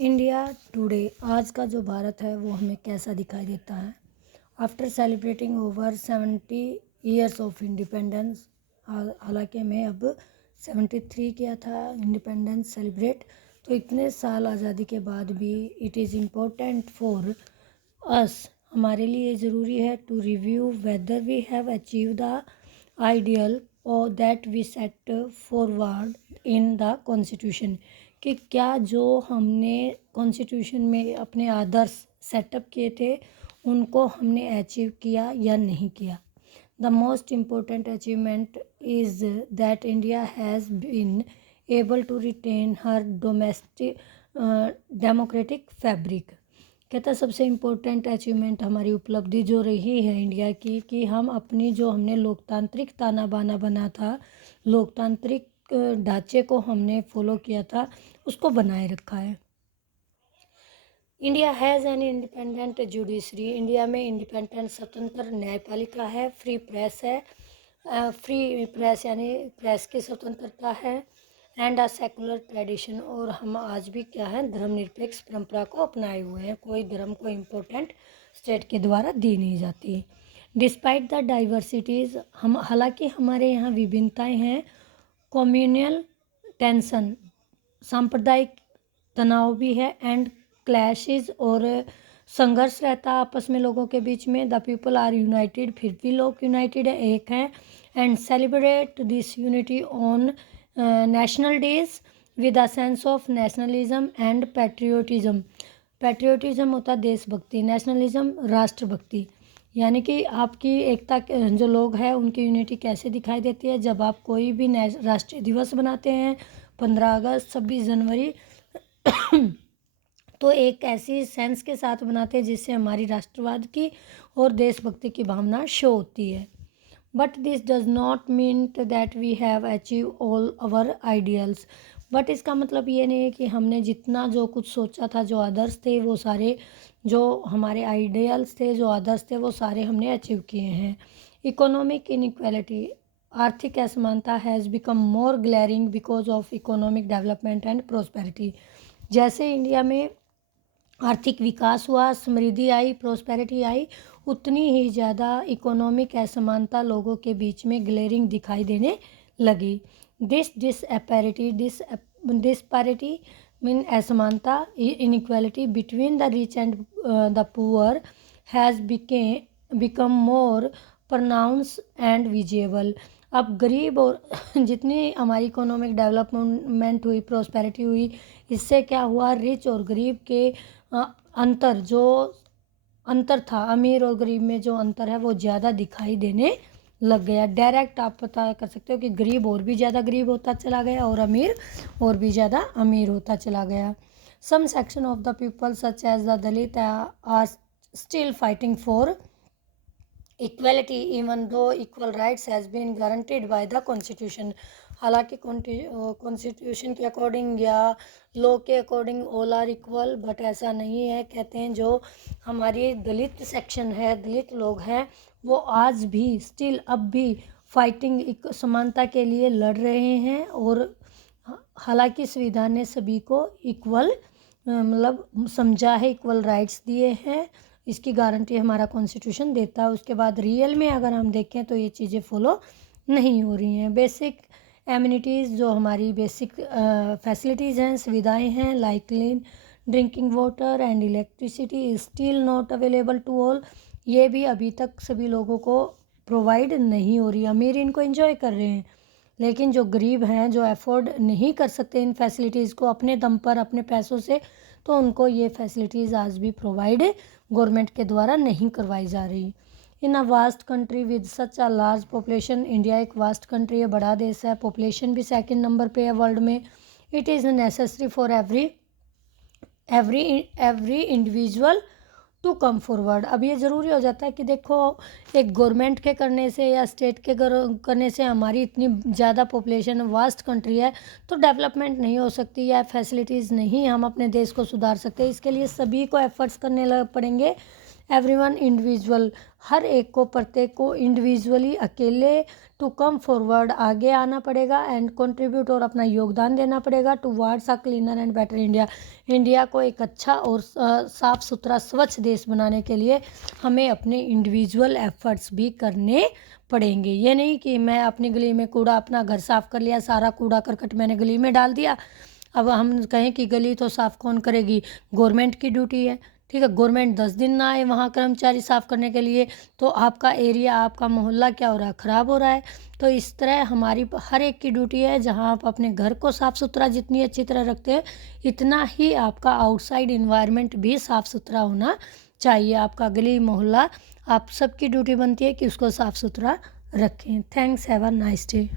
India today आज का जो भारत है वो हमें कैसा दिखाई देता है। After celebrating over 70 years of independence, हालांकि मैं अब 73 किया था इंडिपेंडेंस सेलिब्रेट, तो इतने साल आज़ादी के बाद भी it is important for us, हमारे लिए ज़रूरी है to review whether we have achieve the ideal और that we set forward in the constitution, कि क्या जो हमने कॉन्स्टिट्यूशन में अपने आदर्श सेटअप किए थे उनको हमने अचीव किया या नहीं किया। The most important achievement is that India has been able to retain her domestic democratic fabric. कहता सबसे इम्पोर्टेंट अचीवमेंट हमारी उपलब्धि जो रही है इंडिया की, कि हम अपनी जो हमने लोकतांत्रिक ताना बाना बना था, लोकतांत्रिक ढांचे को हमने फॉलो किया था, उसको बनाए रखा है। India has an independent judiciary, India में इंडिपेंडेंट स्वतंत्र न्यायपालिका है, फ्री प्रेस है, फ्री प्रेस यानी प्रेस की स्वतंत्रता है, एंड अ सेकुलर ट्रेडिशन, और हम आज भी क्या है धर्मनिरपेक्ष परंपरा को अपनाए हुए हैं, कोई धर्म को इम्पोर्टेंट स्टेट के द्वारा दी नहीं जाती। डिस्पाइट द डाइवर्सिटीज़, हम हालांकि हमारे यहाँ विभिन्नताएं हैं, कम्युनल टेंशन सांप्रदायिक तनाव भी है, एंड क्लैशेस और संघर्ष रहता है आपस में लोगों के बीच में। द पीपल आर यूनाइटेड, फिर भी लोग यूनाइटेड है, एक हैं, and celebrate this unity on national days with a sense of nationalism and patriotism. Patriotism होता है देशभक्ति, नेशनलिज्म राष्ट्रभक्ति, यानी कि आपकी एकता जो लोग हैं उनकी यूनिटी कैसे दिखाई देती है जब आप कोई भी राष्ट्रीय दिवस बनाते हैं, 15 अगस्त, 26 जनवरी तो एक ऐसी सेंस के साथ बनाते हैं जिससे हमारी राष्ट्रवाद की और देशभक्ति की भावना शो होती है। But this does not mean that we have achieve all our ideals, but इसका मतलब ये नहीं है कि हमने जितना जो कुछ सोचा था, जो आदर्श थे वो सारे, जो हमारे आइडियल्स थे, जो आदर्श थे वो सारे हमने अचीव किए हैं। इकोनॉमिक इनइक्वालिटी, आर्थिक असमानता has become more glaring because of economic development and prosperity. जैसे इंडिया में आर्थिक विकास हुआ, समृद्धि आई, प्रोस्पेरिटी आई, उतनी ही ज़्यादा इकोनॉमिक असमानता लोगों के बीच में ग्लेरिंग दिखाई देने लगी। डिस्पैरिटी मीन असमानता, inequality between the rich and the poor has become more pronouns and visible. अब गरीब और जितनी हमारी इकोनॉमिक डेवलपमेंट हुई, प्रोस्पेरिटी हुई, इससे क्या हुआ, रिच और गरीब के अंतर, जो अंतर था अमीर और गरीब में जो अंतर है वो ज़्यादा दिखाई देने लग गया। डायरेक्ट आप पता कर सकते हो कि गरीब और भी ज़्यादा गरीब होता चला गया और अमीर और भी ज़्यादा अमीर होता चला गया। Some section of the people such as the Dalit are still fighting for equality even though equal rights has been guaranteed by the constitution. हालांकि कॉन्स्टिट्यूशन के अकॉर्डिंग या लॉ के according all are equal, but ऐसा नहीं है। कहते हैं जो हमारी दलित सेक्शन है, दलित लोग हैं, वो आज भी स्टिल अब भी फाइटिंग समानता के लिए लड़ रहे हैं, और हालांकि संविधान ने सभी को इक्वल मतलब समझा है, इक्वल राइट्स दिए हैं, इसकी गारंटी हमारा कॉन्स्टिट्यूशन देता है। उसके बाद रियल में अगर हम देखें तो ये चीज़ें फॉलो नहीं हो रही हैं। बेसिक एमिनिटीज़, जो हमारी बेसिक फैसिलिटीज़ हैं, सुविधाएं हैं, like clean drinking water and electricity is still not available to all, ये भी अभी तक सभी लोगों को प्रोवाइड नहीं हो रही। अमीर इनको एंजॉय कर रहे हैं, लेकिन जो गरीब हैं, जो अफोर्ड नहीं कर सकते इन फैसिलिटीज़ को अपने दम पर, अपने पैसों से, तो उनको ये फैसिलिटीज़ आज भी प्रोवाइड गवर्नमेंट के द्वारा नहीं करवाई जा रही। In a vast country with such a large population, India एक वास्ट कंट्री है, बड़ा देश है, पॉपुलेशन भी सेकंड नंबर पे है वर्ल्ड में। It is necessary for every individual to come forward. अब ये ज़रूरी हो जाता है कि देखो, एक गवर्नमेंट के करने से या स्टेट के करने से हमारी इतनी ज़्यादा पॉपुलेशन, वास्ट कंट्री है, तो डेवलपमेंट नहीं हो सकती या फैसिलिटीज़ नहीं हम अपने देश को सुधार सकते। इसके लिए सभी को एफर्ट्स करने पड़ेंगे, एवरीवन इंडिविजुअल, हर एक को, प्रत्येक को इंडिविजुअली, अकेले टू कम फॉरवर्ड, आगे आना पड़ेगा एंड कंट्रीब्यूट, और अपना योगदान देना पड़ेगा towards a cleaner and better India. India को एक अच्छा और साफ़ सुथरा स्वच्छ देश बनाने के लिए हमें अपने इंडिविजुअल एफर्ट्स भी करने पड़ेंगे। ये नहीं कि मैं अपनी गली में कूड़ा, अपना घर साफ़ कर लिया, सारा कूड़ा करकट मैंने गली में डाल दिया, अब हम कहें कि गली तो साफ़ कौन करेगी, गवर्नमेंट की ड्यूटी है। ठीक है, गवर्नमेंट 10 दिन ना आए वहाँ कर्मचारी साफ़ करने के लिए, तो आपका एरिया, आपका मोहल्ला क्या हो रहा है, ख़राब हो रहा है। तो इस तरह हमारी हर एक की ड्यूटी है, जहाँ आप अपने घर को साफ़ सुथरा जितनी अच्छी तरह रखते हैं, इतना ही आपका आउटसाइड इन्वायरमेंट भी साफ़ सुथरा होना चाहिए। आपका गली मोहल्ला, आप सबकी ड्यूटी बनती है कि उसको साफ़ सुथरा रखें। Thanks, have a nice day.